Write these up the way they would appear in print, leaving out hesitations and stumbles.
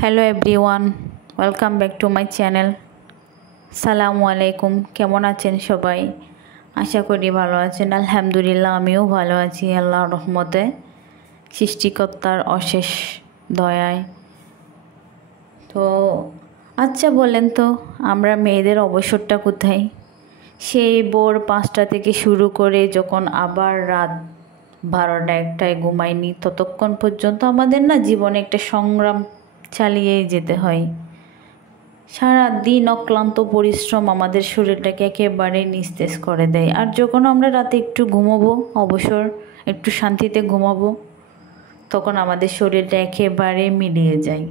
Hello everyone, welcome back to my channel. সালামু আলাইকুম। কেমন আছেন সবাই? আশা করি ভালো আছেন। আলহামদুলিল্লাহ, আমিও ভালো আছি আল্লাহর রহমতে, সৃষ্টিকর্তার অশেষ দয়ায়। তো আচ্ছা বলেন তো, আমরা মেয়েদের অবসরটা কোথায়? সেই ভোর 5টা থেকে শুরু করে যখন আবার রাত 12টা 1টায় ঘুমাইনি, ততক্ষণ পর্যন্ত আমাদের না জীবনে একটা সংগ্রাম চালিয়েই যেতে হয়। সারা দিন অক্লান্ত পরিশ্রম আমাদের শরীরটাকে একেবারে নিস্তেজ করে দেয়। আর যখন আমরা রাতে একটু ঘুমাবো, অবসর একটু শান্তিতে ঘুমাবো, তখন আমাদের শরীরটা একেবারে মিলিয়ে যায়।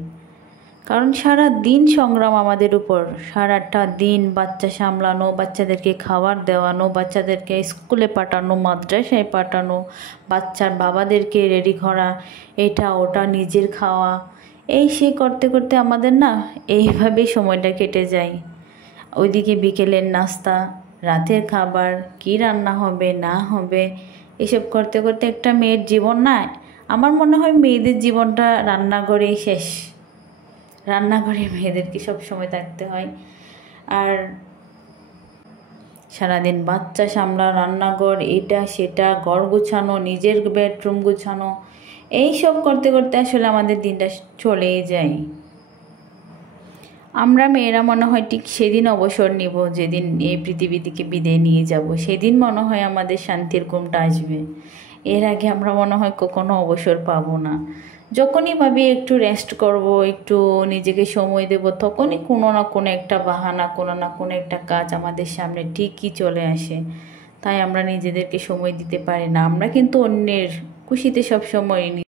কারণ সারা দিন সংগ্রাম আমাদের উপর। সারাটা দিন বাচ্চা সামলানো, বাচ্চাদেরকে খাবার দেওয়ানো, বাচ্চাদেরকে স্কুলে পাঠানো, মাদ্রাসায় পাঠানো, বাচ্চার বাবাদেরকে রেডি করা, এটা ওটা নিজের খাওয়া, এই সেই করতে করতে আমাদের না এইভাবেই সময়টা কেটে যায়। ওইদিকে বিকেলের নাস্তা, রাতের খাবার, কি রান্না হবে না হবে, এসব করতে করতে একটা মেয়ের জীবন না, আমার মনে হয় মেয়েদের জীবনটা রান্নাঘরেই শেষ। রান্নাঘরে মেয়েদেরকে সব সময় থাকতে হয়। আর সারাদিন বাচ্চা সামলা, রান্নাঘর, এটা সেটা, ঘর গুছানো, নিজের বেডরুম গুছানো, এই সব করতে করতে আসলে আমাদের দিনটা চলেই যায়। আমরা মেয়েরা মনে হয় ঠিক সেদিন অবসর নিব যেদিন এই পৃথিবী থেকে বিদায় নিয়ে যাব, সেদিন মনে হয় আমাদের শান্তির ঘুমটা আসবে। এর আগে আমরা মনে হয় কখনো অবসর পাবো না। যখনই ভাবি একটু রেস্ট করব, একটু নিজেকে সময় দেব, তখনই কোনো না কোনো একটা বাহানা, কোনো না কোনো একটা কাজ আমাদের সামনে ঠিকই চলে আসে। তাই আমরা নিজেদেরকে সময় দিতে পারি না। আমরা কিন্তু অন্যের খুশিতে সব সময়